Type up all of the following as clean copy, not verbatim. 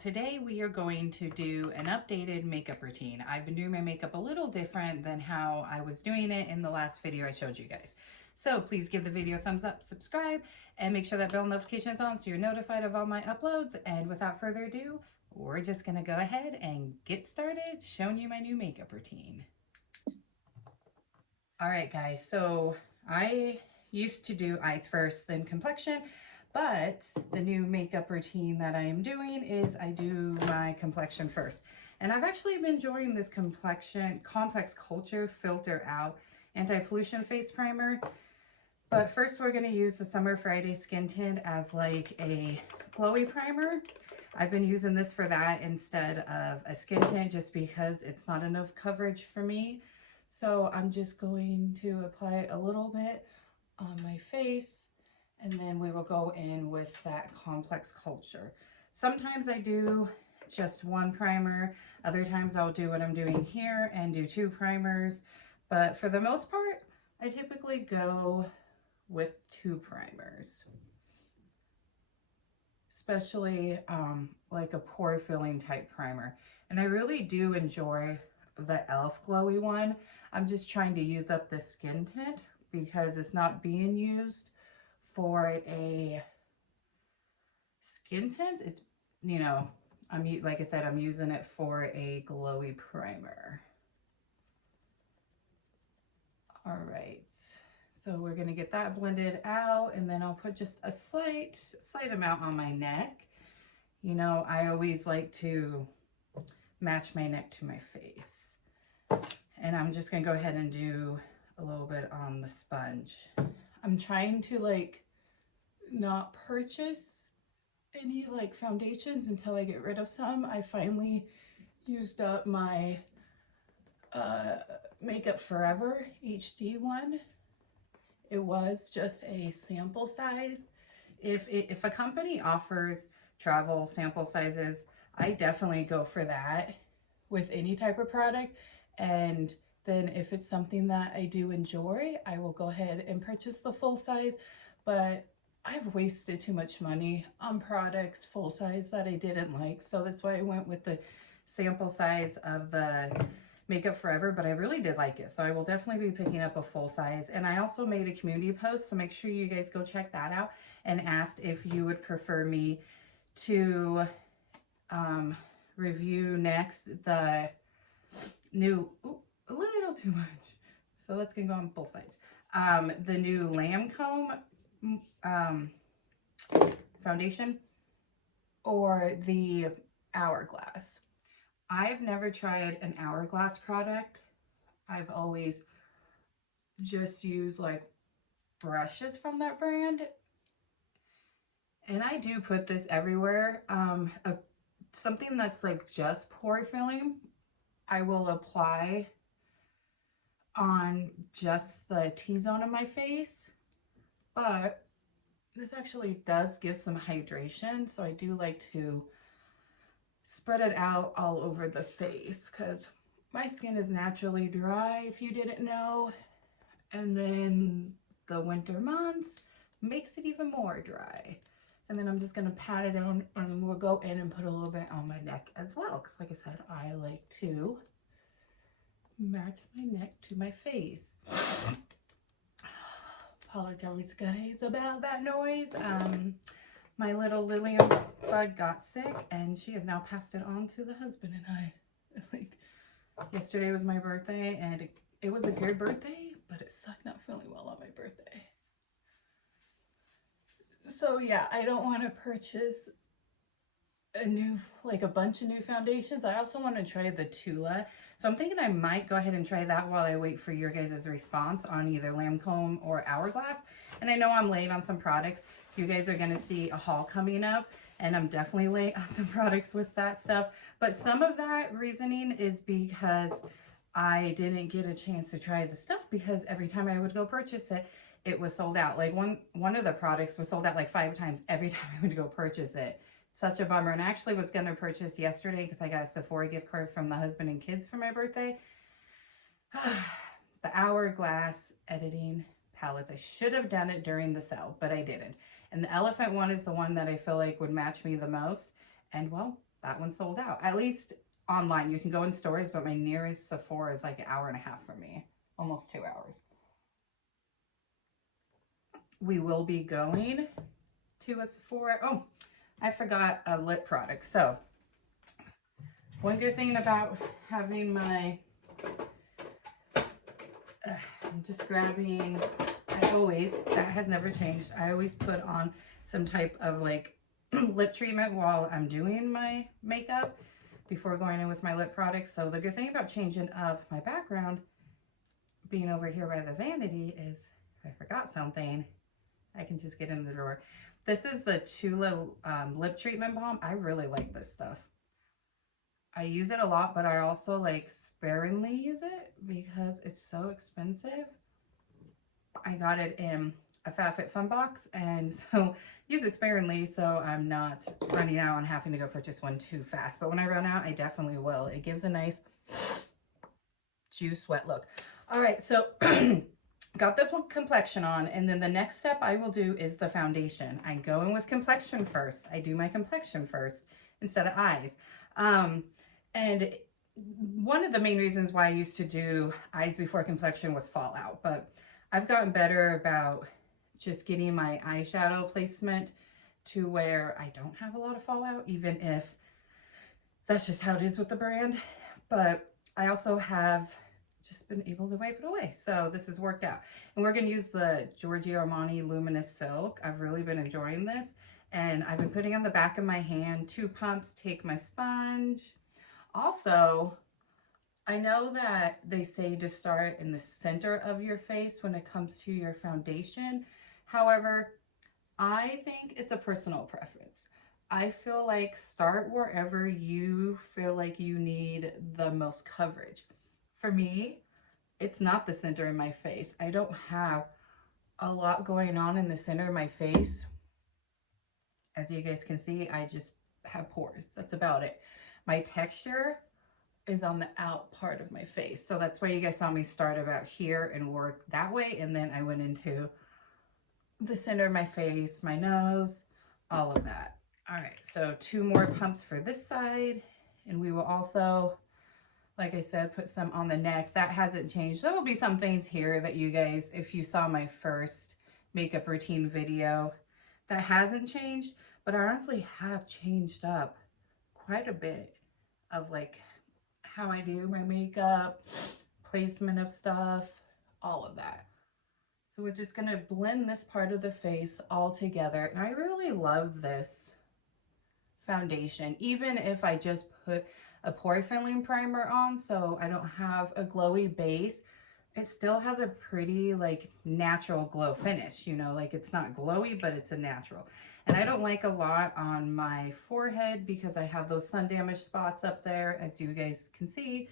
today we are going to do an updated makeup routine. I've been doing my makeup a little different than how I was doing it in the last video I showed you guys. So please give the video a thumbs up, subscribe, and make sure that bell notification is on so you're notified of all my uploads. And without further ado, we're just gonna go ahead and get started showing you my new makeup routine. All right, guys, so I used to do eyes first, then complexion. But the new makeup routine that I am doing is I do my complexion first. And I've actually been enjoying this complexion Complex Culture Filter Out Anti-Pollution Face Primer. But first we're going to use the Summer Friday Skin Tint as like a glowy primer. I've been using this for that instead of a skin tint just because it's not enough coverage for me. So I'm just going to apply a little bit on my face. And then we will go in with that Complex Culture. Sometimes I do just one primer. Other times I'll do what I'm doing here and do two primers. But for the most part, I typically go with two primers. Especially like a pore filling type primer. And I really do enjoy the e.l.f. glowy one. I'm just trying to use up the skin tint because it's not being used for a skin tint. It's, you know, like I said, I'm using it for a glowy primer. All right, so we're gonna get that blended out, and then I'll put just a slight amount on my neck. You know, I always like to match my neck to my face. And I'm just gonna go ahead and do a little bit on the sponge. I'm trying to like not purchase any like foundations until I get rid of some. I finally used up my Makeup Forever HD one. It was just a sample size. If a company offers travel sample sizes, I definitely go for that with any type of product. And then if it's something that I do enjoy, I will go ahead and purchase the full size. But I've wasted too much money on products full size that I didn't like. So that's why I went with the sample size of the Makeup Forever, but I really did like it. So I will definitely be picking up a full size. And I also made a community post, so make sure you guys go check that out, and asked if you would prefer me to review next the new, a little too much. So let's go on both sides. The new Lancome foundation or the Hourglass. I've never tried an Hourglass product. I've always just used like brushes from that brand. And I do put this everywhere. Something that's like just pore filling, I will apply on just the T-zone of my face. But this actually does give some hydration, so I do like to spread it out all over the face because my skin is naturally dry, if you didn't know. And then the winter months makes it even more dry. And then I'm just going to pat it on, and we'll go in and put a little bit on my neck as well. Because like I said, I like to match my neck to my face. Apologize, guys, about that noise. My little Lillian bug got sick, and she has now passed it on to the husband and I. Like, yesterday was my birthday, and it was a good birthday, but it sucked not feeling well on my birthday. So yeah, I don't want to purchase a bunch of new foundations. I also want to try the Tula. So I'm thinking I might go ahead and try that while I wait for your guys' response on either Lancome or Hourglass. And I know I'm late on some products. You guys are going to see a haul coming up, and I'm definitely late on some products with that stuff. But some of that reasoning is because I didn't get a chance to try the stuff because every time I would go purchase it, it was sold out. Like one of the products was sold out like 5 times every time I would go purchase it. Such a bummer. And I actually was going to purchase yesterday because I got a Sephora gift card from the husband and kids for my birthday. The Hourglass editing palettes. I should have done it during the sale, but I didn't. And the elephant one is the one that I feel like would match me the most. And well, that one sold out. At least online. You can go in stores, but my nearest Sephora is like an hour and a half from me. Almost 2 hours. We will be going to a Sephora. Oh, I forgot a lip product. So one good thing about having my, I'm just grabbing, that has never changed. I always put on some type of like lip treatment while I'm doing my makeup before going in with my lip products. So the good thing about changing up my background, being over here by the vanity, is if I forgot something, I can just get in the drawer. This is the Tula lip treatment balm. I really like this stuff. I use it a lot, but I also like sparingly use it because it's so expensive. I got it in a FabFitFun box, and so use it sparingly so I'm not running out and having to go purchase one too fast. But when I run out, I definitely will. It gives a nice juice wet look. All right, so got the complexion on, and then the next step I will do is the foundation. I go in with complexion first. I do my complexion first instead of eyes. And one of the main reasons why I used to do eyes before complexion was fallout, but I've gotten better about just getting my eyeshadow placement to where I don't have a lot of fallout, even if that's just how it is with the brand. But I also have just been able to wipe it away. So this has worked out. And we're going to use the Giorgio Armani Luminous Silk. I've really been enjoying this. And I've been putting on the back of my hand 2 pumps, take my sponge. Also, I know that they say to start in the center of your face when it comes to your foundation. However, I think it's a personal preference. I feel like start wherever you feel like you need the most coverage. For me, it's not the center of my face. I don't have a lot going on in the center of my face. As you guys can see, I just have pores. That's about it. My texture is on the out part of my face. So that's why you guys saw me start about here and work that way. And then I went into the center of my face, my nose, all of that. All right, so 2 more pumps for this side. And we will also, like I said, put some on the neck. That hasn't changed. There will be some things here that you guys, if you saw my first makeup routine video, that hasn't changed, but I honestly have changed up quite a bit of like how I do my makeup, placement of stuff, all of that. So we're just gonna blend this part of the face all together. And I really love this foundation, even if I just put a pore filling primer on so I don't have a glowy base. It still has a pretty like natural glow finish, you know, like it's not glowy, but it's a natural. And I don't like a lot on my forehead because I have those sun damaged spots up there, as you guys can see.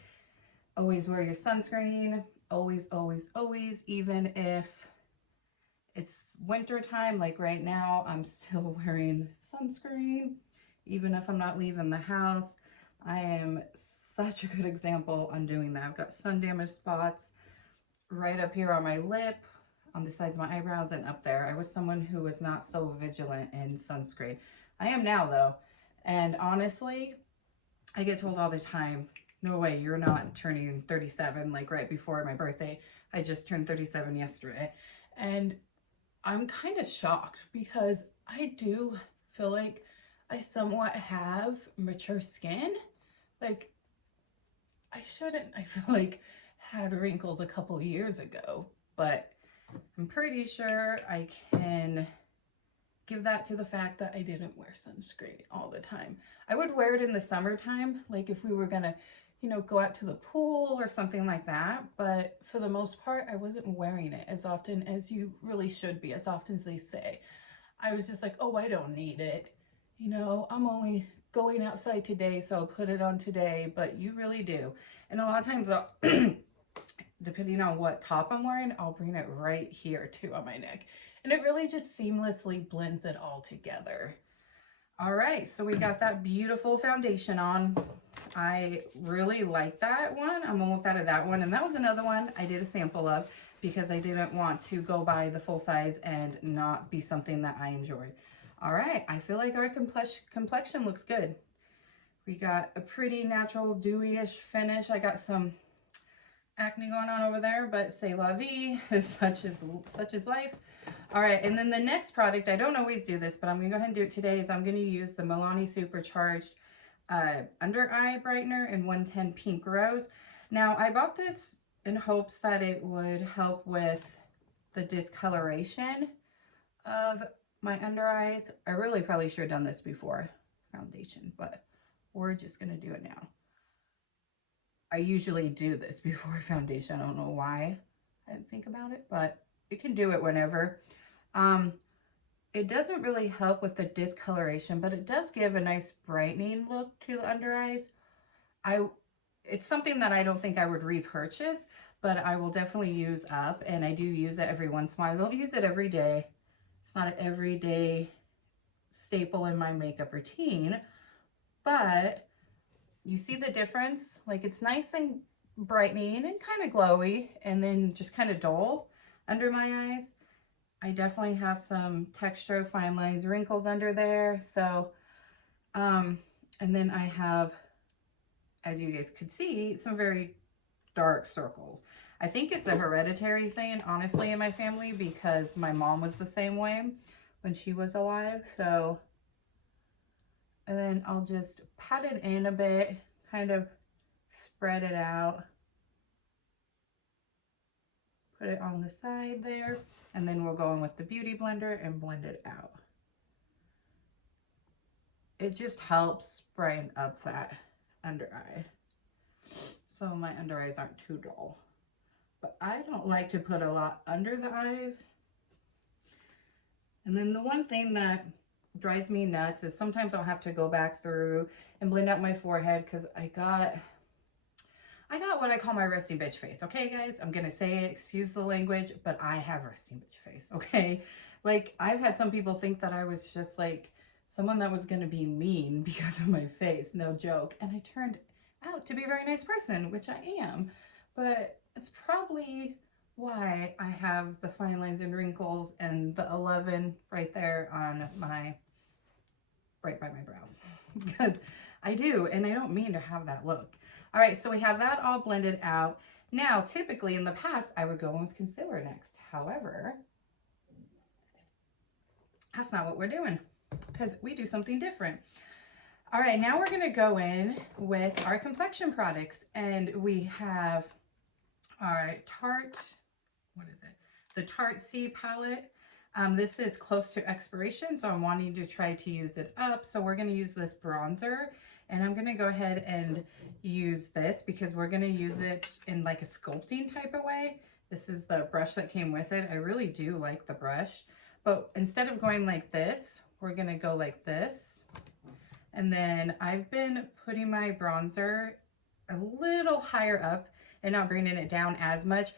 Always wear your sunscreen, always, always, always, even if it's winter time, like right now, I'm still wearing sunscreen, even if I'm not leaving the house. I am such a good example on doing that. I've got sun damaged spots right up here on my lip, on the sides of my eyebrows, and up there. I was someone who was not so vigilant in sunscreen. I am now though. And honestly, I get told all the time, no way, you're not turning 37 like right before my birthday. I just turned 37 yesterday. And I'm kind of shocked because I do feel like I somewhat have mature skin. Like, I shouldn't, I feel like, had wrinkles a couple years ago, but I'm pretty sure I can give that to the fact that I didn't wear sunscreen all the time. I would wear it in the summertime, like if we were gonna, you know, go out to the pool or something like that, but for the most part, I wasn't wearing it as often as you really should be, as often as they say. I was just like, oh, I don't need it. You know, I'm only going outside today, so I'll put it on today, but you really do. And a lot of times, depending on what top I'm wearing, I'll bring it right here too on my neck. And it really just seamlessly blends it all together. All right, so we got that beautiful foundation on. I really like that one. I'm almost out of that one. And that was another one I did a sample of because I didn't want to go buy the full size and not be something that I enjoyed. All right, I feel like our complexion looks good. We got a pretty natural dewy-ish finish. I got some acne going on over there, but c'est la vie, such is life. All right, and then the next product, I don't always do this, but I'm gonna go ahead and do it today, is I'm gonna use the Milani Supercharged Under Eye Brightener in 110 Pink Rose. Now, I bought this in hopes that it would help with the discoloration of my under eyes. I really probably should have done this before foundation, but we're just gonna do it now. I usually do this before foundation. I don't know why I didn't think about it, but you can do it whenever. It doesn't really help with the discoloration, but it does give a nice brightening look to the under eyes. It's something that I don't think I would repurchase, but I will definitely use up, and I do use it every once in a while. I don't use it every day. It's not an everyday staple in my makeup routine, but you see the difference? Like, it's nice and brightening and kind of glowy, and then just kind of dull under my eyes. I definitely have some texture, fine lines, wrinkles under there. So, and then I have, as you guys could see, some very dark circles. I think it's a hereditary thing, honestly, in my family, because my mom was the same way when she was alive. So, and then I'll just pat it in a bit, kind of spread it out. Put it on the side there, and then we'll go in with the Beauty Blender and blend it out. It just helps brighten up that under eye, so my under eyes aren't too dull. But I don't like to put a lot under the eyes. And then the one thing that drives me nuts is sometimes I'll have to go back through and blend out my forehead, because I got what I call my resting bitch face. Okay, guys, I'm gonna say it, excuse the language, but I have resting bitch face. Okay, like, I've had some people think that I was just like someone that was gonna be mean because of my face. No joke. And I turned out to be a very nice person, which I am, but it's probably why I have the fine lines and wrinkles and the 11 right there on my, right by my brows, because I do, and I don't mean to have that look. All right, so we have that all blended out. Now, typically in the past, I would go in with concealer next. However, that's not what we're doing, because we do something different. All right, now we're gonna go in with our complexion products, and we have our Tarte, what is it? The Tarte C palette. This is close to expiration, so I'm wanting to try to use it up. So we're gonna use this bronzer, and I'm gonna go ahead and use this because we're gonna use it in like a sculpting type of way. This is the brush that came with it. I really do like the brush, but instead of going like this, we're gonna go like this. And then I've been putting my bronzer a little higher up and not bringing it down as much.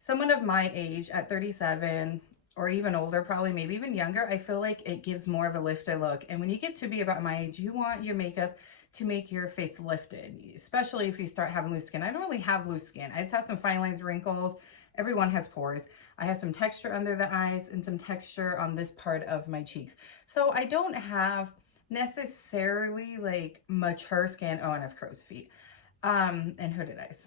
Someone of my age at 37 or even older, probably maybe even younger, I feel like it gives more of a lifted look. And when you get to be about my age, you want your makeup to make your face lifted, especially if you start having loose skin. I don't really have loose skin. I just have some fine lines, wrinkles. Everyone has pores. I have some texture under the eyes and some texture on this part of my cheeks. So I don't have necessarily like mature skin. Oh, and I have crow's feet. And hooded eyes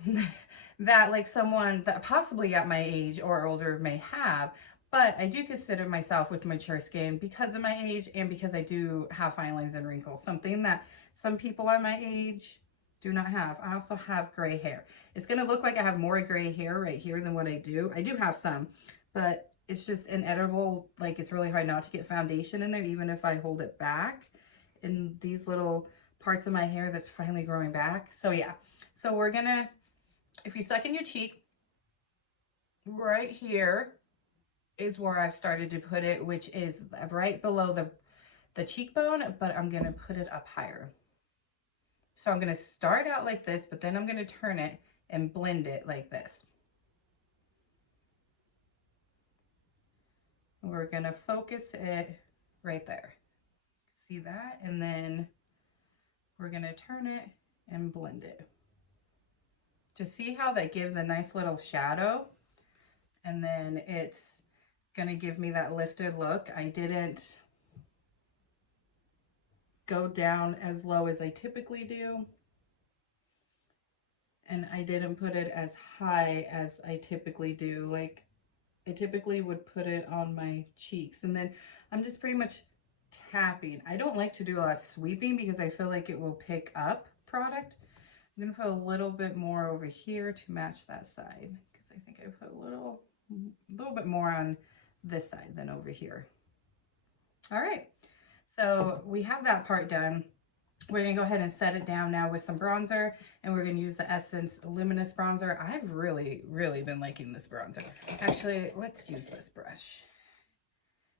that like someone that possibly at my age or older may have, but I do consider myself with mature skin because of my age and because I do have fine lines and wrinkles, something that some people at my age do not have. I also have gray hair. It's going to look like I have more gray hair right here than what I do. I do have some, but it's just inedible. Like, it's really hard not to get foundation in there, even if I hold it back in these little parts of my hair that's finally growing back. So yeah, so we're gonna, if you suck in your cheek, right here is where I've started to put it, which is right below the cheekbone, but I'm gonna put it up higher. So I'm gonna start out like this, but then I'm gonna turn it and blend it like this. We're gonna focus it right there. See that? And then we're gonna turn it and blend it. Just see how that gives a nice little shadow, and then it's gonna give me that lifted look. I didn't go down as low as I typically do. And I didn't put it as high as I typically do. Like, I typically would put it on my cheeks. And then I'm just pretty much tapping. I don't like to do a lot of sweeping because I feel like it will pick up product. I'm going to put a little bit more over here to match that side, because I think I put a little bit more on this side than over here. All right, so we have that part done. We're going to go ahead and set it down now with some bronzer, and we're going to use the Essence Luminous Bronzer. I've really been liking this bronzer. Actually, let's use this brush.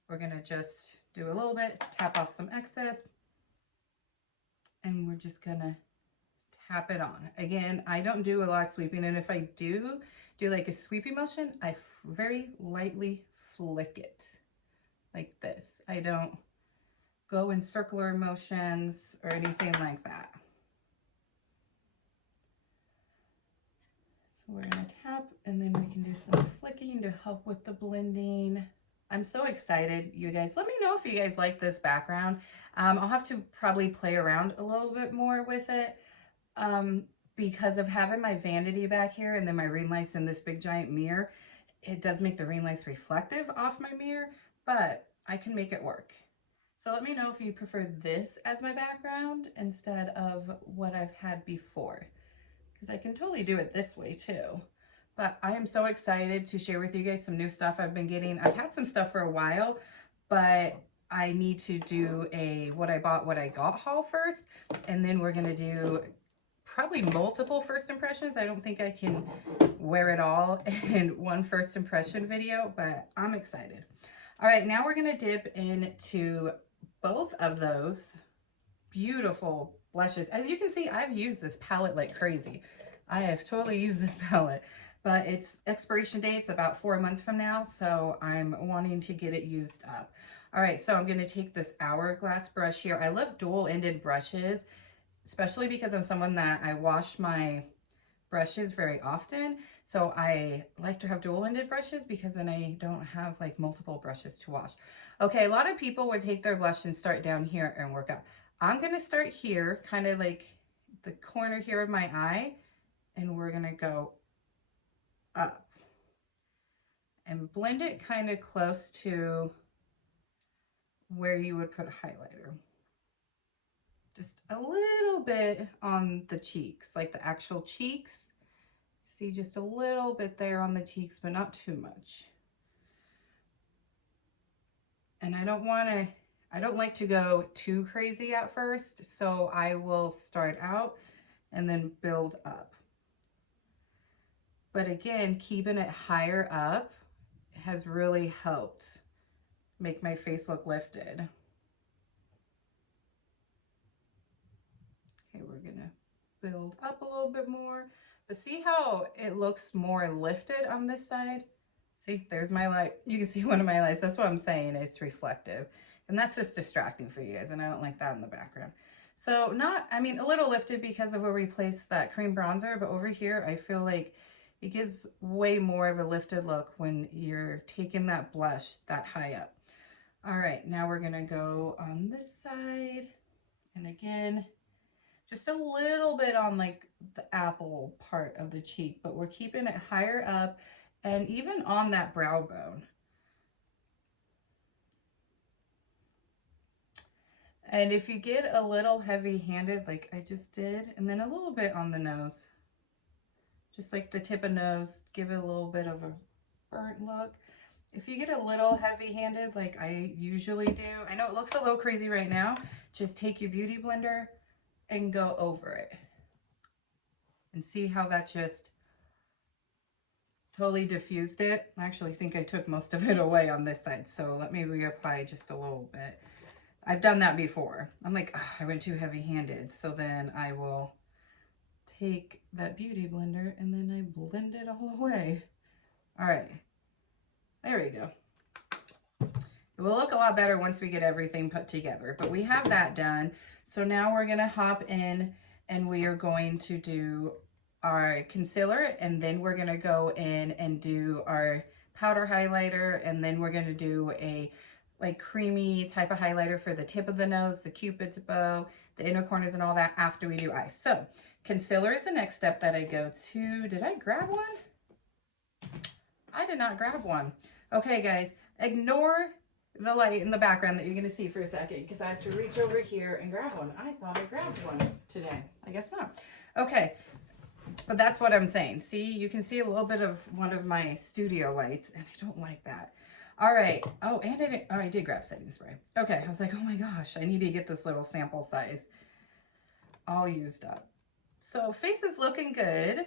We're going to just do a little bit, tap off some excess, and we're just going to tap it on. Again, I don't do a lot of sweeping, and if I do like a sweeping motion, I very lightly flick it like this. I don't go in circular motions or anything like that. So we're going to tap, and then we can do some flicking to help with the blending. I'm so excited, you guys. Let me know if you guys like this background. I'll have to probably play around a little bit more with it because of having my vanity back here and then my ring lights in this big giant mirror. It does make the ring lights reflective off my mirror, but I can make it work. So let me know if you prefer this as my background instead of what I've had before, because I can totally do it this way too. But I am so excited to share with you guys some new stuff I've been getting. I've had some stuff for a while, but I need to do a what I bought, what I got haul first, and then we're going to do probably multiple first impressions. I don't think I can wear it all in one first impression video, but I'm excited. All right, now we're going to dip into both of those beautiful blushes. As you can see, I've used this palette like crazy. I have totally used this palette, but its expiration date's about 4 months from now, so I'm wanting to get it used up. All right, so I'm going to take this Hourglass brush here. I love dual-ended brushes, especially because I'm someone that I wash my brushes very often. So I like to have dual-ended brushes because then I don't have like multiple brushes to wash. Okay, a lot of people would take their blush and start down here and work up. I'm going to start here, kind of like the corner here of my eye, and we're going to go up and blend it kind of close to where you would put highlighter. Just a little bit on the cheeks, like the actual cheeks. See, just a little bit there on the cheeks, but not too much. And I don't like to go too crazy at first, so I will start out and then build up. But again, keeping it higher up has really helped make my face look lifted. Okay, we're gonna build up a little bit more, but see how it looks more lifted on this side? See, there's my light. You can see one of my lights. That's what I'm saying. It's reflective. And that's just distracting for you guys, and I don't like that in the background. So I mean, a little lifted because of where we placed that cream bronzer, but over here, I feel like it gives way more of a lifted look when you're taking that blush that high up. All right, now we're gonna go on this side. And again, just a little bit on like the apple part of the cheek, but we're keeping it higher up and even on that brow bone. And if you get a little heavy-handed, like I just did, and then a little bit on the nose, just like the tip of nose, give it a little bit of a burnt look. If you get a little heavy-handed, like I usually do, I know it looks a little crazy right now, just take your beauty blender and go over it. And see how that just totally diffused it. I actually think I took most of it away on this side, so let me reapply just a little bit. I've done that before. I'm like, oh, I went too heavy-handed, so then I will take that beauty blender and then I blend it all away. All right, there we go. It will look a lot better once we get everything put together, but we have that done. So now we're gonna hop in and we are going to do our concealer, and then we're gonna go in and do our powder highlighter, and then we're gonna do a like creamy type of highlighter for the tip of the nose, the cupid's bow, the inner corners and all that after we do eyes. So concealer is the next step that I go to. Did I grab one? I did not grab one. Okay, guys, ignore the light in the background that you're going to see for a second because I have to reach over here and grab one. I thought I grabbed one today. I guess not. Okay, but that's what I'm saying. See, you can see a little bit of one of my studio lights, and I don't like that. All right. Oh, and I did grab setting spray. Okay, I was like, oh my gosh, I need to get this little sample size all used up. So face is looking good.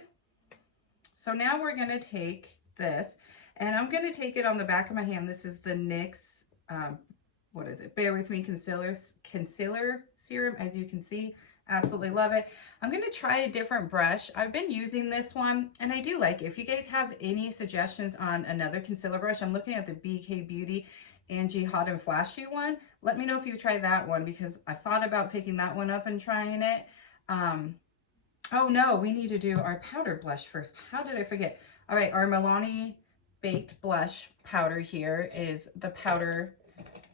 So now we're going to take this, and I'm going to take it on the back of my hand. This is the NYX, what is it? Bear With Me Concealer Serum. As you can see, absolutely love it. I'm going to try a different brush. I've been using this one, and I do like it. If you guys have any suggestions on another concealer brush, I'm looking at the BK Beauty Angie Hot and Flashy one. Let me know if you've tried that one because I've thought about picking that one up and trying it. Oh no, we need to do our powder blush first. How did I forget? All right, our Milani Baked Blush powder here is the powder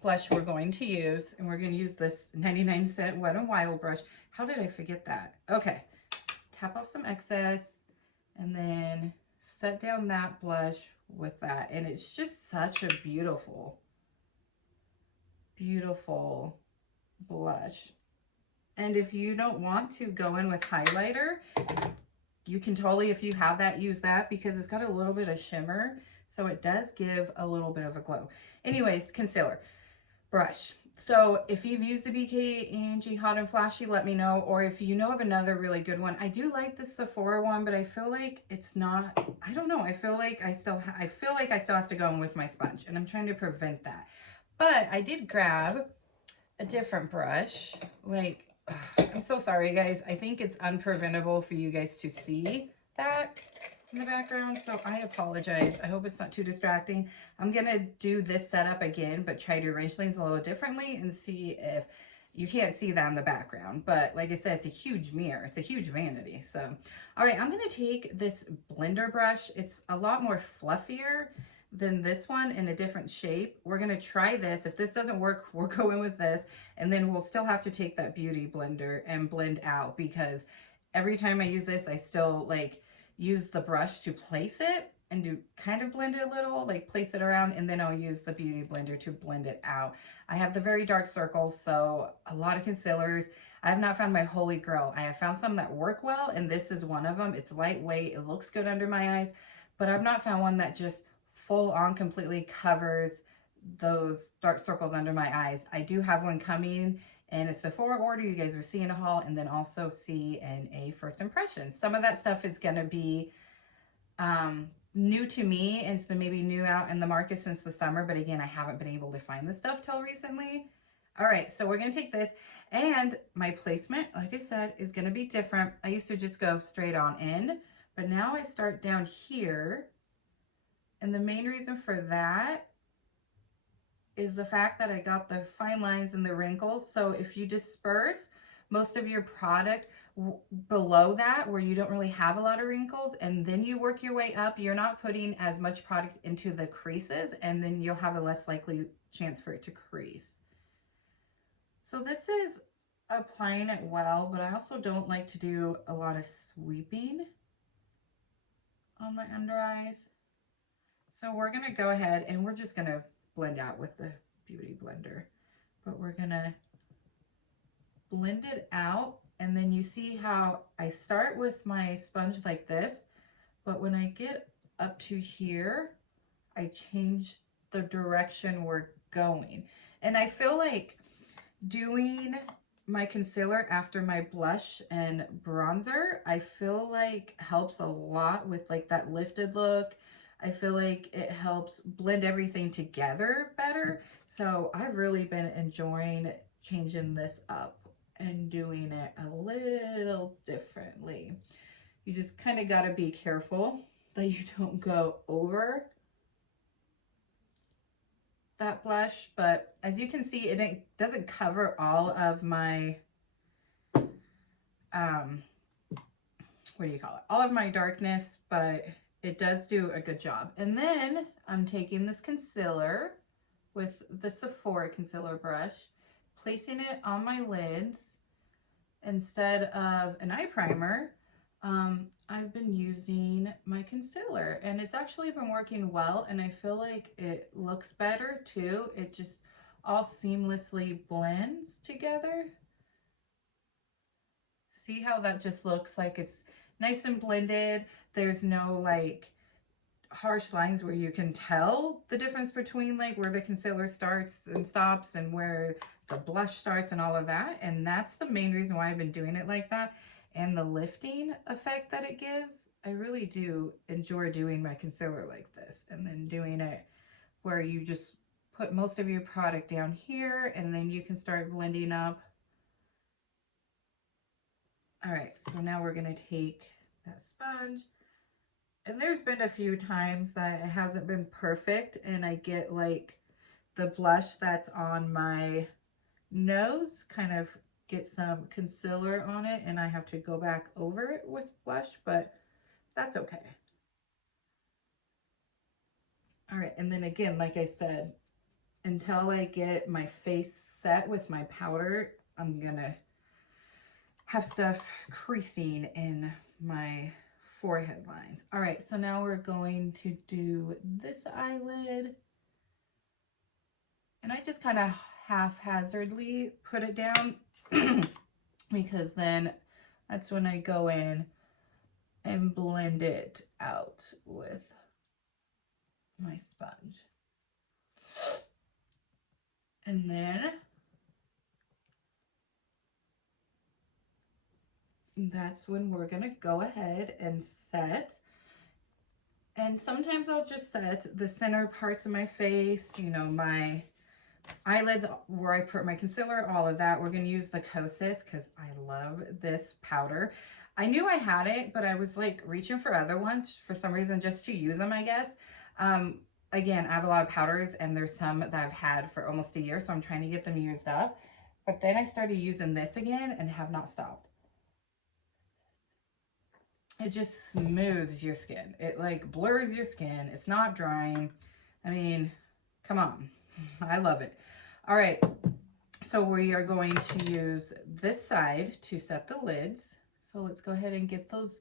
blush we're going to use. And we're going to use this 99-cent Wet n Wild brush. How did I forget that? Okay, tap off some excess and then set down that blush with that. And it's just such a beautiful, beautiful blush. And if you don't want to go in with highlighter, you can totally, if you have that, use that because it's got a little bit of shimmer. So it does give a little bit of a glow. Anyways, concealer, brush. So if you've used the BK Angie Hot and Flashy, let me know. Or if you know of another really good one. I do like the Sephora one, but I feel like it's not, I don't know. I feel like I still have to go in with my sponge, and I'm trying to prevent that. But I did grab a different brush. Like, I'm so sorry, guys. I think it's unpreventable for you guys to see that in the background, so I apologize. I hope it's not too distracting. I'm gonna do this setup again, but try to arrange things a little differently and see if you can't see that in the background. But like I said, it's a huge mirror. It's a huge vanity. So, all right, I'm gonna take this blender brush. It's a lot more fluffier than this one in a different shape. We're gonna try this. If this doesn't work, we'll go in with this, and then we'll still have to take that beauty blender and blend out because every time I use this, I still like use the brush to place it and do kind of blend it a little, like place it around, and then I'll use the beauty blender to blend it out. I have the very dark circles, so a lot of concealers. I have not found my holy grail. I have found some that work well, and this is one of them. It's lightweight, it looks good under my eyes, but I've not found one that just full on completely covers those dark circles under my eyes. I do have one coming in a Sephora order. You guys will see in a haul, and then also see in a first impression. Some of that stuff is going to be new to me, and it's been maybe new out in the market since the summer, but again, I haven't been able to find this stuff till recently. All right, so we're going to take this, and my placement, like I said, is going to be different. I used to just go straight on in, but now I start down here. And the main reason for that is the fact that I got the fine lines and the wrinkles. So if you disperse most of your product below that, where you don't really have a lot of wrinkles, and then you work your way up, you're not putting as much product into the creases, and then you'll have a less likely chance for it to crease. So this is applying it well, but I also don't like to do a lot of sweeping on my under eyes. So we're going to go ahead and we're just going to blend out with the beauty blender, but we're going to blend it out. And then you see how I start with my sponge like this, but when I get up to here, I change the direction we're going. And I feel like doing my concealer after my blush and bronzer, I feel like helps a lot with like that lifted look. I feel like it helps blend everything together better. So I've really been enjoying changing this up and doing it a little differently. You just kind of got to be careful that you don't go over that blush. But as you can see, it doesn't cover all of my, what do you call it? All of my darkness, but it does do a good job. And then I'm taking this concealer with the Sephora concealer brush, placing it on my lids instead of an eye primer. I've been using my concealer, and it's actually been working well, and I feel like it looks better too. It just all seamlessly blends together. See how that just looks like it's nice and blended. There's no like harsh lines where you can tell the difference between like where the concealer starts and stops and where the blush starts and all of that. And that's the main reason why I've been doing it like that. And the lifting effect that it gives, I really do enjoy doing my concealer like this, and then doing it where you just put most of your product down here and then you can start blending up. All right, so now we're gonna take that sponge, and there's been a few times that it hasn't been perfect and I get like the blush that's on my nose kind of get some concealer on it, and I have to go back over it with blush, but that's okay. All right, and then again, like I said, until I get my face set with my powder, I'm gonna have stuff creasing in my forehead lines. All right, so now we're going to do this eyelid. And I just kind of haphazardly put it down because then that's when I go in and blend it out with my sponge. And then that's when we're gonna go ahead and set. And sometimes I'll just set the center parts of my face, you know, my eyelids where I put my concealer, all of that. We're going to use the Kosas because I love this powder. I knew I had it, but I was like reaching for other ones for some reason just to use them, I guess. Again, I have a lot of powders, and there's some that I've had for almost a year, so I'm trying to get them used up. But then I started using this again and have not stopped. It just smooths your skin. It like blurs your skin. It's not drying. I mean, come on. I love it. All right. So we are going to use this side to set the lids. So let's go ahead and get those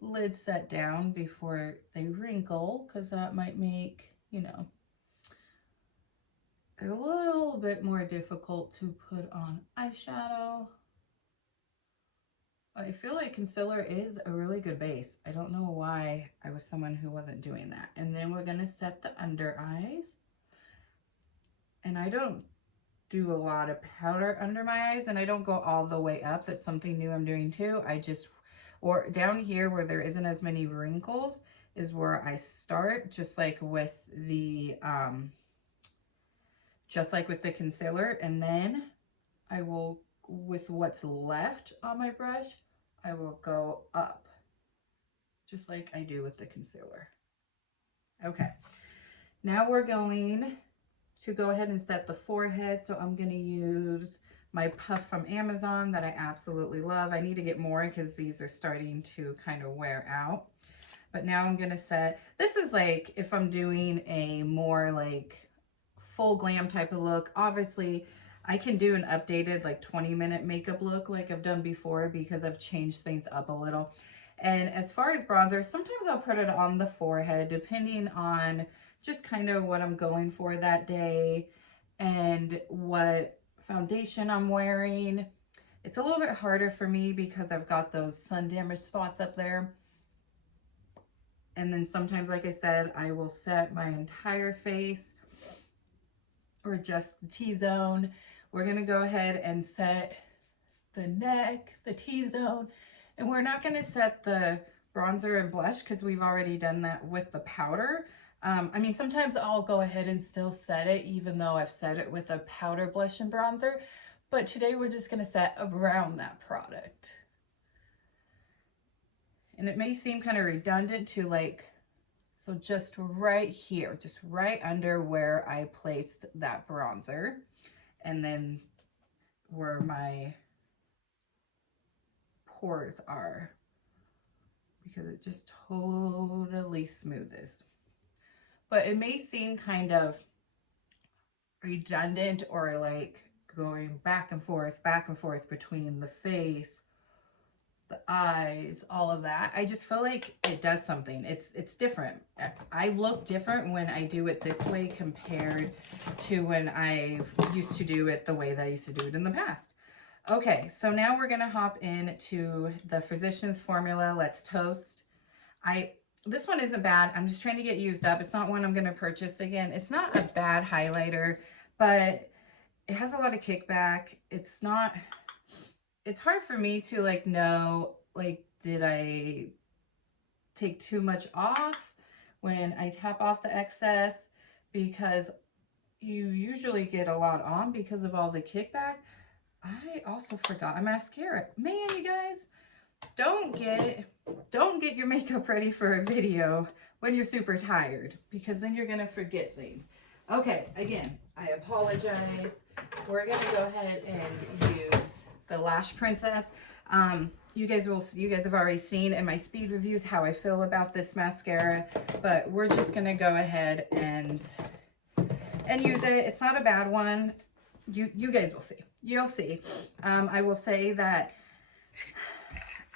lids set down before they wrinkle, because that might make, you know, a little bit more difficult to put on eyeshadow. I feel like concealer is a really good base. I don't know why I was someone who wasn't doing that. And then we're going to set the under eyes. And I don't do a lot of powder under my eyes, and I don't go all the way up. That's something new I'm doing too. I just, or down here where there isn't as many wrinkles is where I start, just like with the concealer. And then I will, with what's left on my brush, I will go up, just like I do with the concealer. Okay, now we're going to go ahead and set the forehead. So I'm going to use my puff from Amazon that I absolutely love. I need to get more because these are starting to kind of wear out. But now I'm going to set, this is like if I'm doing a more like full glam type of look. Obviously, I can do an updated like 20-minute makeup look like I've done before because I've changed things up a little. And as far as bronzer, sometimes I'll put it on the forehead depending on just kind of what I'm going for that day and what foundation I'm wearing. It's a little bit harder for me because I've got those sun damaged spots up there. And then sometimes, like I said, I will set my entire face or just the T-zone. We're going to go ahead and set the neck, the T-zone, and we're not going to set the bronzer and blush because we've already done that with the powder. I mean, sometimes I'll go ahead and still set it even though I've set it with a powder, blush, and bronzer, but today we're just going to set around that product. And it may seem kind of redundant to like, so just right here, just right under where I placed that bronzer, and then where my pores are, because it just totally smoothes. But it may seem kind of redundant or like going back and forth between the face, the eyes, all of that. I just feel like it does something. It's different. I look different when I do it this way compared to when I used to do it the way that I used to do it in the past. Okay, so now we're gonna hop into the Physicians Formula Let's Toast. This one isn't bad. I'm just trying to get used up. It's not one I'm gonna purchase again. It's not a bad highlighter, but it has a lot of kickback. It's hard for me to like know, like, did I take too much off when I tap off the excess, because you usually get a lot on because of all the kickback. I also forgot my mascara. Man, you guys, don't get your makeup ready for a video when you're super tired, because then you're gonna forget things. Okay, again, I apologize. We're gonna go ahead and use the Lash Princess. You guys have already seen in my speed reviews how I feel about this mascara, but we're just gonna go ahead and use it. It's not a bad one. You guys will see. You'll see. I will say that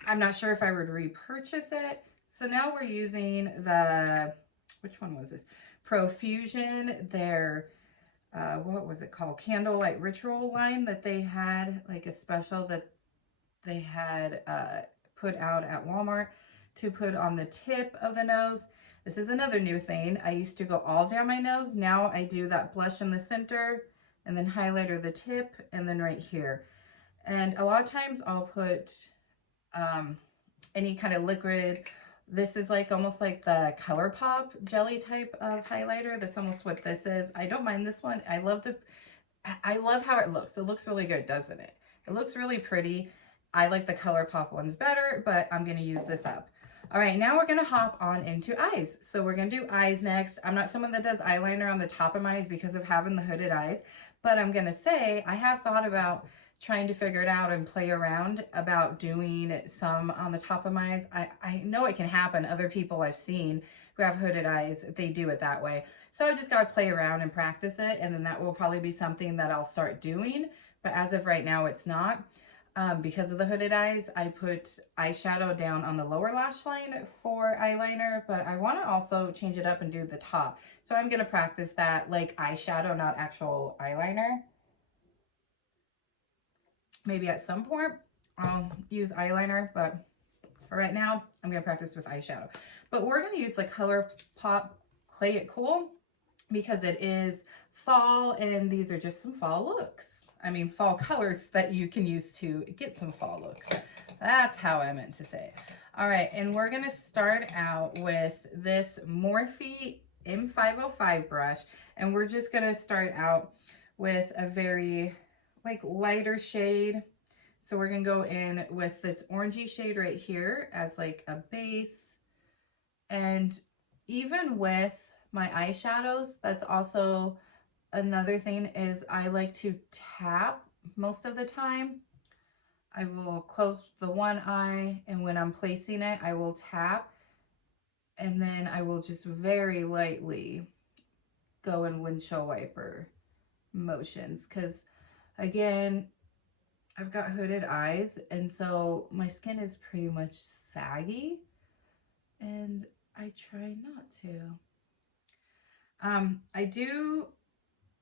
I'm not sure if I would repurchase it. So now we're using which one was this? Profusion, their, what was it called? Candlelight Ritual line that they had, like a special that they had put out at Walmart to put on the tip of the nose. This is another new thing. I used to go all down my nose. Now I do that blush in the center and then highlighter the tip and then right here. And a lot of times I'll put any kind of liquid. This is like almost like the ColourPop jelly type of highlighter. That's almost what this is. I don't mind this one. I love how it looks. It looks really good, doesn't it? It looks really pretty. I like the ColourPop ones better, but I'm going to use this up. All right, now we're going to hop on into eyes. So we're going to do eyes next. I'm not someone that does eyeliner on the top of my eyes because of having the hooded eyes, but I'm going to say I have thought about trying to figure it out and play around about doing some on the top of my eyes. I know it can happen. Other people I've seen who have hooded eyes, they do it that way. So I just got to play around and practice it, and then that will probably be something that I'll start doing. But as of right now, it's not. Because of the hooded eyes, I put eyeshadow down on the lower lash line for eyeliner, but I want to also change it up and do the top. So I'm going to practice that like eyeshadow, not actual eyeliner. Maybe at some point I'll use eyeliner, but for right now, I'm going to practice with eyeshadow. But we're going to use the ColourPop Play It Cool because it is fall, and these are just some fall looks. I mean, fall colors that you can use to get some fall looks. That's how I meant to say it. All right, and we're going to start out with this Morphe M505 brush, and we're just going to start out with a very like lighter shade. So we're going to go in with this orangey shade right here as like a base. And even with my eyeshadows, that's also another thing, is I like to tap most of the time. I will close the one eye, and when I'm placing it, I will tap, and then I will just very lightly go in windshield wiper motions, because again, I've got hooded eyes, and so my skin is pretty much saggy, and I try not to. I do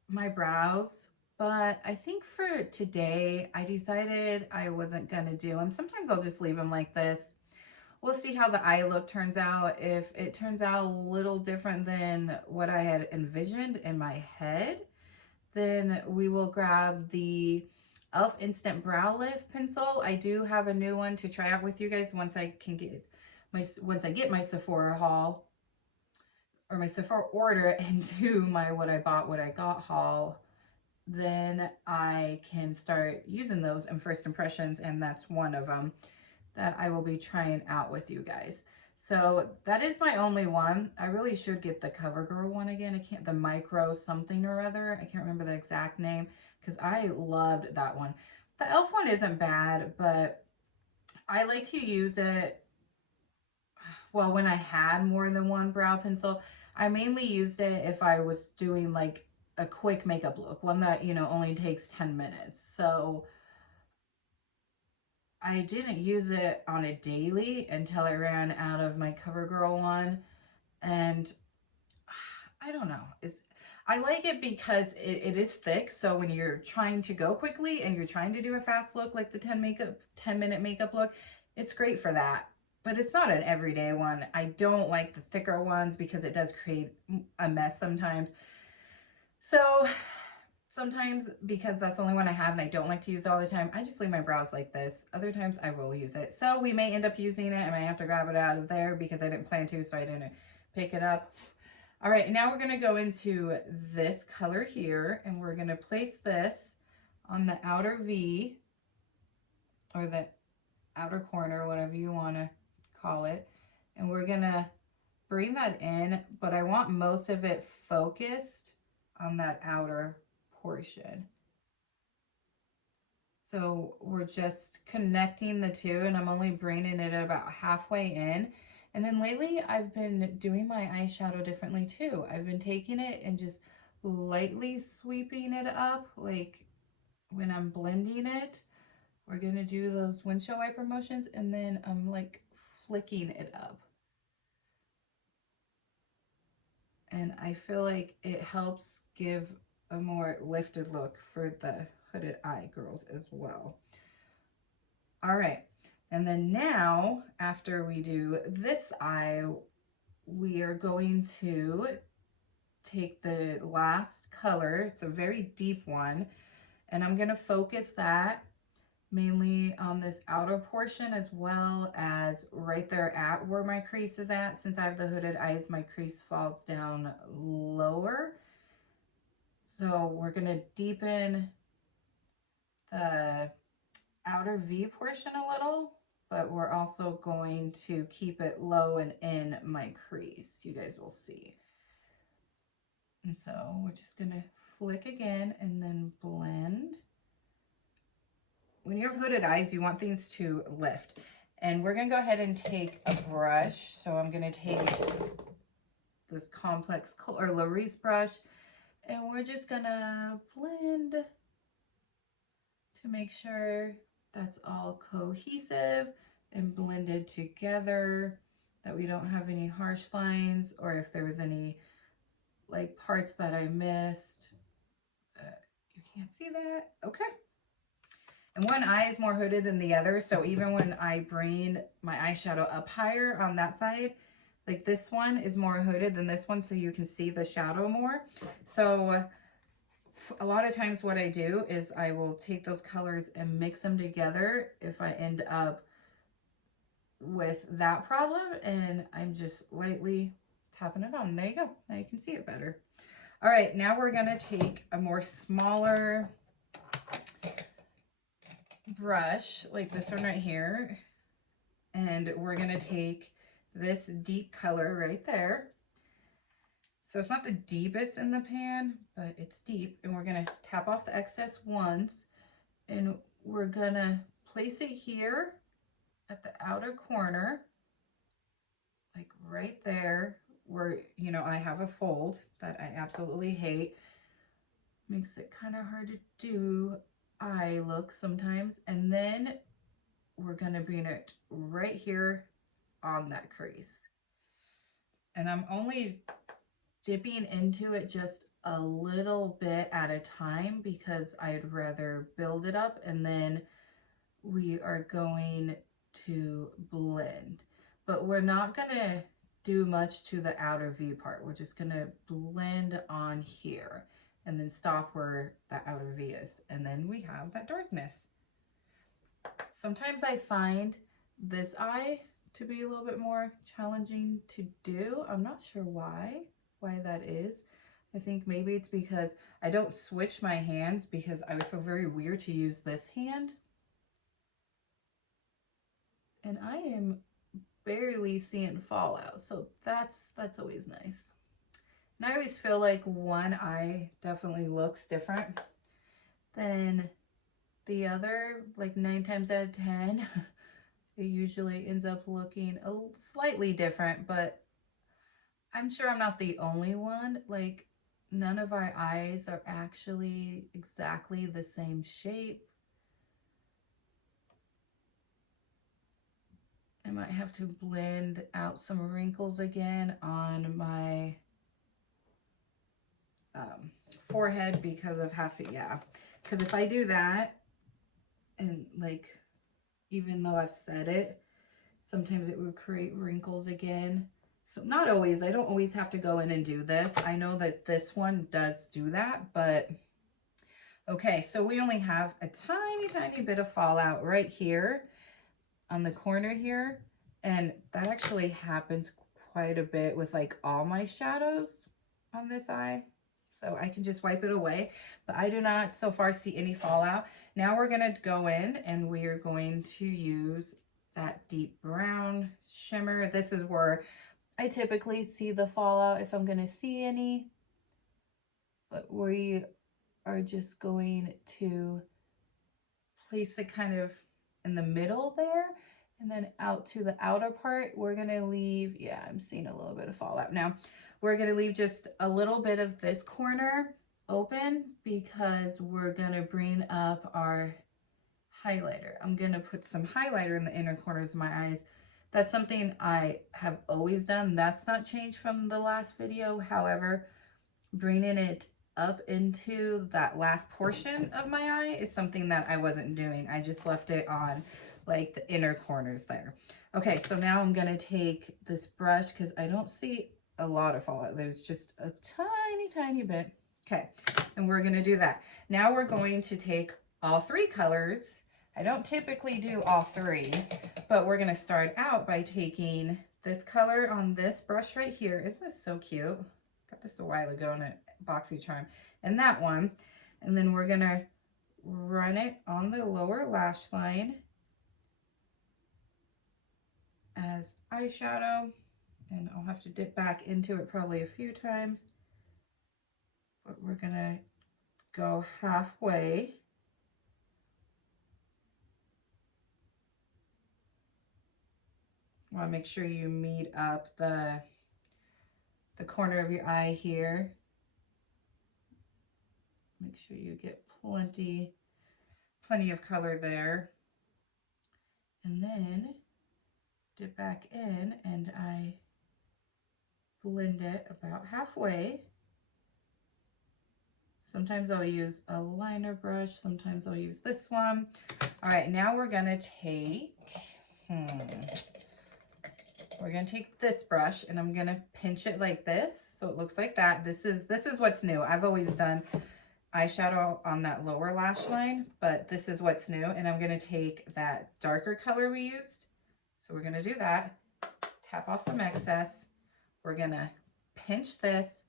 my brows, but I think for today, I decided I wasn't gonna do them. Sometimes I'll just leave them like this. We'll see how the eye look turns out. If it turns out a little different than what I had envisioned in my head, then we will grab the e.l.f. Instant Brow Lift Pencil. I do have a new one to try out with you guys once I get my Sephora haul, or my Sephora order, and do my what I bought, what I got haul. Then I can start using those in first impressions, and that's one of them that I will be trying out with you guys. So that is my only one. I really should get the CoverGirl one again. The micro something or other. I can't remember the exact name, because I loved that one. The e.l.f. one isn't bad, but I like to use it, well, when I had more than one brow pencil. I mainly used it if I was doing like a quick makeup look, one that, you know, only takes 10 minutes. So I didn't use it on a daily until I ran out of my CoverGirl one. And I don't know. I like it because it is thick. So when you're trying to go quickly and you're trying to do a fast look like the 10-minute makeup look, it's great for that. But it's not an everyday one. I don't like the thicker ones because it does create a mess sometimes. So sometimes, because that's the only one I have and I don't like to use it all the time, I just leave my brows like this. Other times I will use it. So we may end up using it. I may have to grab it out of there because I didn't plan to, so I didn't pick it up. All right, now we're gonna go into this color here, and we're gonna place this on the outer V, or the outer corner, whatever you wanna call it. And we're gonna bring that in, but I want most of it focused on that outer portion. So we're just connecting the two, and I'm only bringing it about halfway in. And then lately I've been doing my eyeshadow differently too. I've been taking it and just lightly sweeping it up, like when I'm blending it. We're gonna do those windshield wiper motions, and then I'm like flicking it up. And I feel like it helps give a more lifted look for the hooded eye girls as well. All right, and then now after we do this eye, we are going to take the last color. It's a very deep one, and I'm going to focus that mainly on this outer portion, as well as right there at where my crease is at. Since I have the hooded eyes, my crease falls down lower. So we're going to deepen the outer V portion a little, but we're also going to keep it low and in my crease. You guys will see. And so we're just going to flick again and then blend. When you have hooded eyes, you want things to lift. And we're going to go ahead and take a brush. So I'm going to take this complex color Lorie's brush, and we're just going to blend to make sure that's all cohesive and blended together, that we don't have any harsh lines, or if there was any like parts that I missed. You can't see that. Okay. And one eye is more hooded than the other, so even when I bring my eyeshadow up higher on that side, like this one is more hooded than this one, so you can see the shadow more. So a lot of times what I do is I will take those colors and mix them together if I end up with that problem, and I'm just lightly tapping it on. There you go. Now you can see it better. All right, now we're gonna take a more smaller brush like this one right here, and we're gonna take this deep color right there. So it's not the deepest in the pan, but it's deep, and we're gonna tap off the excess once, and we're gonna place it here at the outer corner, like right there where, you know, I have a fold that I absolutely hate. Makes it kind of hard to do eye look sometimes. And then we're gonna bring it right here on that crease. And I'm only dipping into it just a little bit at a time because I'd rather build it up, and then we are going to blend. But we're not gonna do much to the outer V part. We're just gonna blend on here and then stop where the outer V is. And then we have that darkness. Sometimes I find this eye to be a little bit more challenging to do. I'm not sure why that is. I think maybe it's because I don't switch my hands, because I would feel very weird to use this hand. And I am barely seeing fallout, so that's always nice. And I always feel like one eye definitely looks different than the other, like 9 times out of 10. It usually ends up looking slightly different, but I'm sure I'm not the only one. Like none of our eyes are actually exactly the same shape. I might have to blend out some wrinkles again on my forehead because of yeah. Because if I do that, and like, even though I've said it, sometimes it would create wrinkles again. So not always, I don't always have to go in and do this. I know that this one does do that, but okay, so we only have a tiny bit of fallout right here on the corner here. And that actually happens quite a bit with like all my shadows on this eye. So I can just wipe it away, but I do not so far see any fallout. Now we're gonna go in and we are going to use that deep brown shimmer. This is where I typically see the fallout if I'm gonna see any, but we are just going to place it kind of in the middle there, and then out to the outer part, we're gonna leave, yeah, I'm seeing a little bit of fallout now. We're gonna leave just a little bit of this corner open because we're gonna bring up our highlighter. I'm gonna put some highlighter in the inner corners of my eyes. That's something I have always done. That's not changed from the last video. However, bringing it up into that last portion of my eye is something that I wasn't doing. I just left it on like the inner corners there. Okay, so now I'm gonna take this brush because I don't see a lot of fallout. There's just a tiny bit. Okay, and we're gonna do that. Now we're going to take all three colors. I don't typically do all three, but we're gonna start out by taking this color on this brush right here. Isn't this so cute? Got this a while ago in a BoxyCharm, and that one, and then we're gonna run it on the lower lash line as eyeshadow, and I'll have to dip back into it probably a few times, but we're gonna go halfway. Want to make sure you meet up the corner of your eye here. Make sure you get plenty of color there. And then dip back in and I blend it about halfway. Sometimes I'll use a liner brush, sometimes I'll use this one. All right, now we're gonna take, we're gonna take this brush and I'm gonna pinch it like this so it looks like that. This is what's new. I've always done eyeshadow on that lower lash line, but this is what's new. And I'm gonna take that darker color we used. So we're gonna do that, tap off some excess. We're gonna pinch this,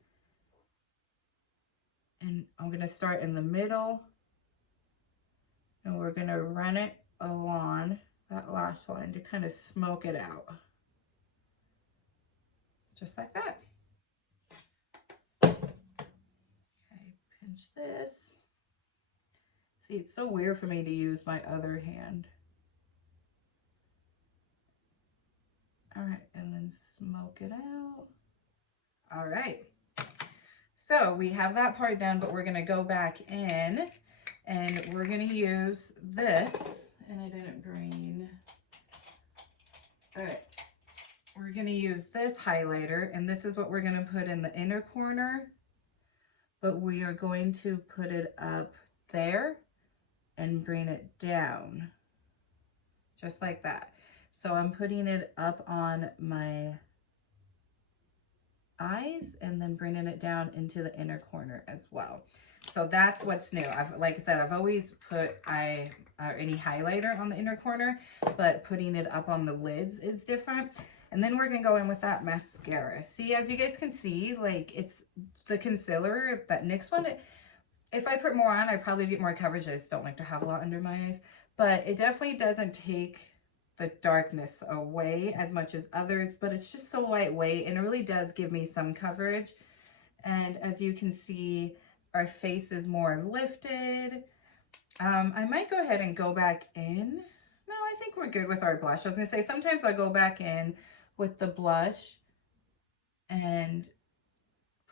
and I'm gonna start in the middle, and we're gonna run it along that lash line to kind of smoke it out. Just like that. Okay, pinch this. See, it's so weird for me to use my other hand. All right, and then smoke it out. All right. So we have that part done, but we're gonna go back in and we're gonna use this, and I didn't bring, all right. We're gonna use this highlighter, and this is what we're gonna put in the inner corner, but we are going to put it up there and bring it down, just like that. So I'm putting it up on my eyes and then bringing it down into the inner corner as well. So that's what's new. Like I said, I've always put any highlighter on the inner corner, but putting it up on the lids is different. And then we're gonna go in with that mascara. See, as you guys can see, like, it's the concealer, that NYX one. If I put more on, I probably get more coverage. I just don't like to have a lot under my eyes, but it definitely doesn't take the darkness away as much as others, but it's just so lightweight and it really does give me some coverage. And as you can see, our face is more lifted. I might go ahead and go back in. No, I think we're good with our blush. I was gonna say, sometimes I'll go back in with the blush and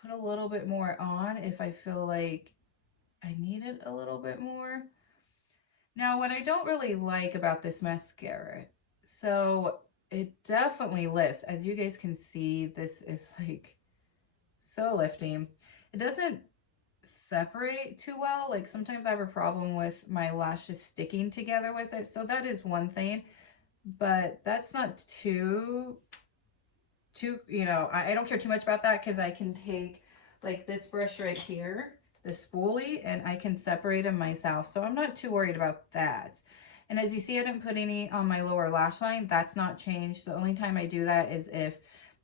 put a little bit more on if I feel like I need it a little bit more. Now, what I don't really like about this mascara, so it definitely lifts. As you guys can see, this is like so lifting. It doesn't separate too well. Like sometimes I have a problem with my lashes sticking together with it. So that is one thing, but that's not you know, I don't care too much about that because I can take like this brush right here, the spoolie, and I can separate them myself. So I'm not too worried about that. And as you see, I didn't put any on my lower lash line. That's not changed. The only time I do that is if,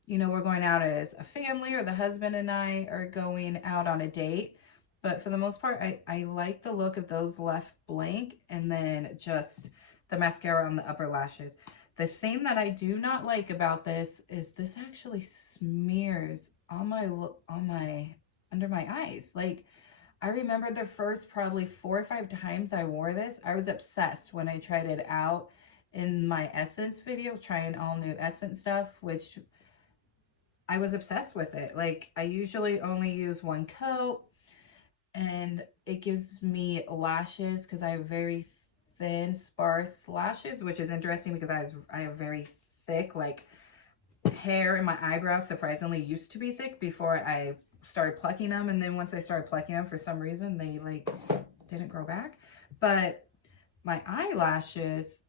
you know, we're going out as a family or the husband and I are going out on a date. But for the most part, I like the look of those left blank and then just the mascara on the upper lashes. The thing that I do not like about this is this actually smears on my under my eyes. Like I remember the first probably 4 or 5 times I wore this, I was obsessed when I tried it out in my Essence video, trying all new Essence stuff, which I was obsessed with it. Like I usually only use one coat and it gives me lashes because I have very thin, sparse lashes, which is interesting because I have very thick, like hair in my eyebrows surprisingly used to be thick before I started plucking them. And then once I started plucking them, for some reason, they like didn't grow back. But my eyelashes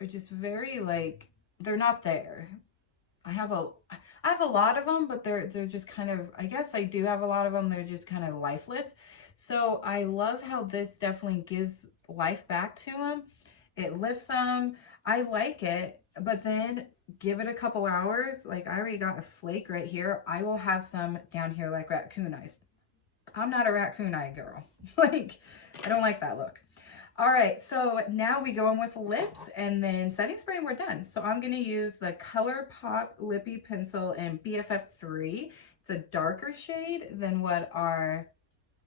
are just very like, they're not there. I have a lot of them, but they're just kind of, I guess I do have a lot of them. They're just kind of lifeless. So I love how this definitely gives life back to them. It lifts them. I like it, but then give it a couple hours. Like I already got a flake right here. I will have some down here like raccoon eyes. I'm not a raccoon eye girl. Like I don't like that look. All right, so now we go in with lips and then setting spray and we're done. So I'm gonna use the ColourPop Lippy Pencil in BFF3. It's a darker shade than what our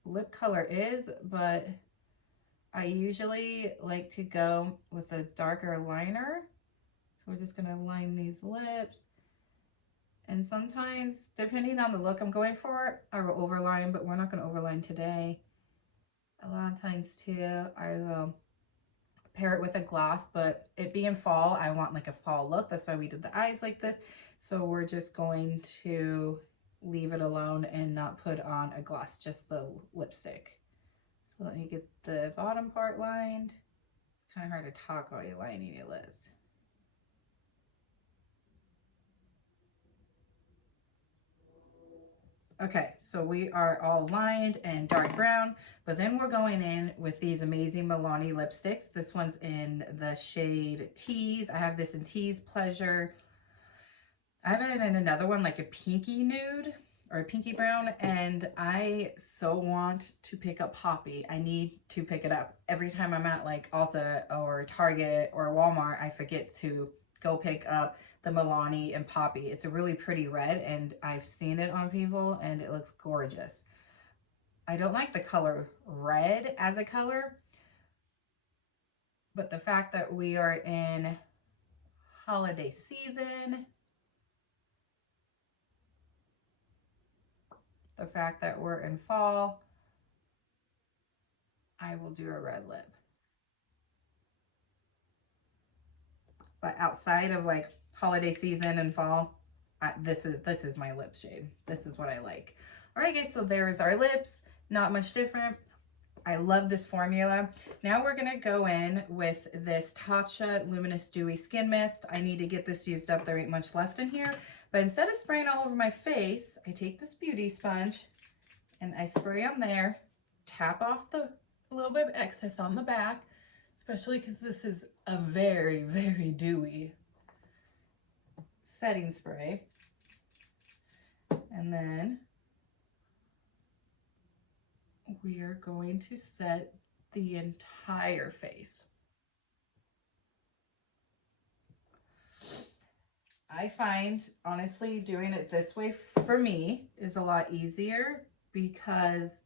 lip color is, but I usually like to go with a darker liner. So we're just gonna line these lips. And sometimes, depending on the look I'm going for, I will overline, but we're not gonna overline today. A lot of times too, I will pair it with a gloss, but it being fall, I want like a fall look. That's why we did the eyes like this. So we're just going to leave it alone and not put on a gloss, just the lipstick. So let me get the bottom part lined. It's kind of hard to talk while you're lining your lips. Okay, so we are all lined and dark brown, but then we're going in with these amazing Milani lipsticks. This one's in the shade Tease. I have this in Tease Pleasure. I have it in another one, like a pinky nude or a pinky brown, and I so want to pick up Poppy. I need to pick it up. Every time I'm at like Ulta or Target or Walmart, I forget to go pick up the Milani and Poppy. It's a really pretty red, and I've seen it on people, and it looks gorgeous. I don't like the color red as a color, but the fact that we are in holiday season, the fact that we're in fall, I will do a red lip. But outside of like holiday season and fall, this is my lip shade. This is what I like. All right, guys, so there's our lips. Not much different. I love this formula. Now we're gonna go in with this Tatcha Luminous Dewy Skin Mist. I need to get this used up. There ain't much left in here. But instead of spraying all over my face, I take this beauty sponge and I spray on there, tap off a little bit of excess on the back, especially because this is a very, very dewy setting spray. And then we are going to set the entire face. I find, honestly, doing it this way for me is a lot easier because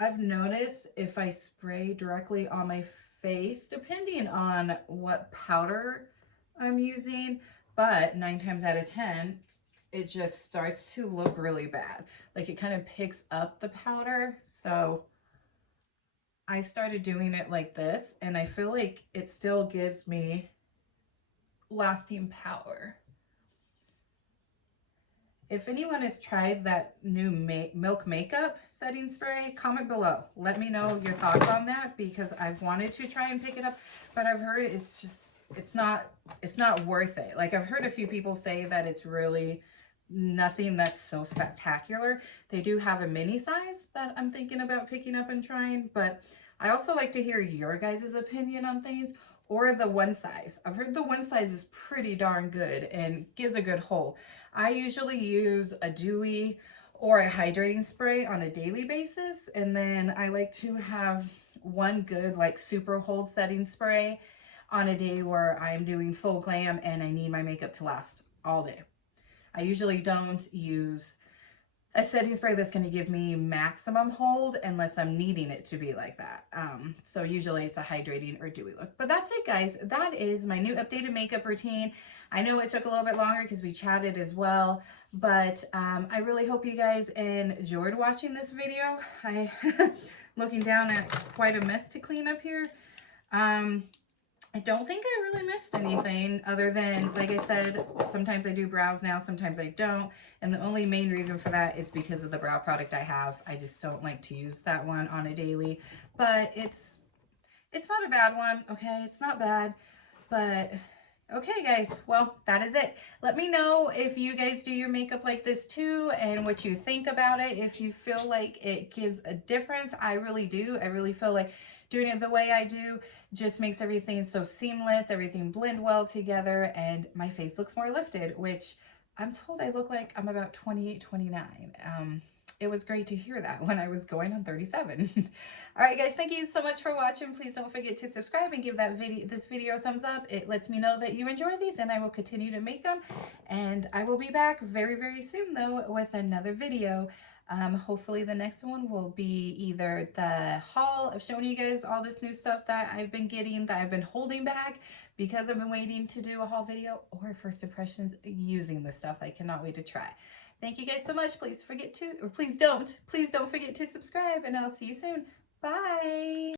I've noticed if I spray directly on my face, depending on what powder I'm using, but 9 times out of 10, it just starts to look really bad. Like it kind of picks up the powder. So I started doing it like this, and I feel like it still gives me lasting power. If anyone has tried that new Milk Makeup setting spray, comment below. Let me know your thoughts on that, because I've wanted to try and pick it up, but I've heard it's just, it's not worth it. Like I've heard a few people say that it's really nothing that's so spectacular. They do have a mini size that I'm thinking about picking up and trying, but I also like to hear your guys' opinion on things, or the one size. I've heard the one size is pretty darn good and gives a good hold. I usually use a dewy or a hydrating spray on a daily basis, and then I like to have one good like super hold setting spray on a day where I'm doing full glam and I need my makeup to last all day. I usually don't use a setting spray that's going to give me maximum hold unless I'm needing it to be like that. So usually it's a hydrating or dewy look. But that's it, guys. That is my new updated makeup routine. I know it took a little bit longer because we chatted as well, but I really hope you guys enjoyed watching this video. I looking down at quite a mess to clean up here. I don't think I really missed anything other than, like I said, sometimes I do brows now, sometimes I don't. And the only main reason for that is because of the brow product I have. I just don't like to use that one on a daily, but it's not a bad one. Okay. It's not bad, but okay, guys. Well, that is it. Let me know if you guys do your makeup like this too and what you think about it. If you feel like it gives a difference, I really do. I really feel like doing it the way I do just makes everything so seamless, everything blend well together, and my face looks more lifted, which I'm told I look like I'm about 28, 29. It was great to hear that when I was going on 37. All right, guys, thank you so much for watching. Please don't forget to subscribe and give this video a thumbs up. It lets me know that you enjoy these, and I will continue to make them. And I will be back very, very soon, though, with another video. Hopefully the next one will be either the haul of showing you guys all this new stuff that I've been getting, that I've been holding back because I've been waiting to do a haul video, or first impressions using the stuff I cannot wait to try. Thank you guys so much. Please don't forget to subscribe, and I'll see you soon. Bye.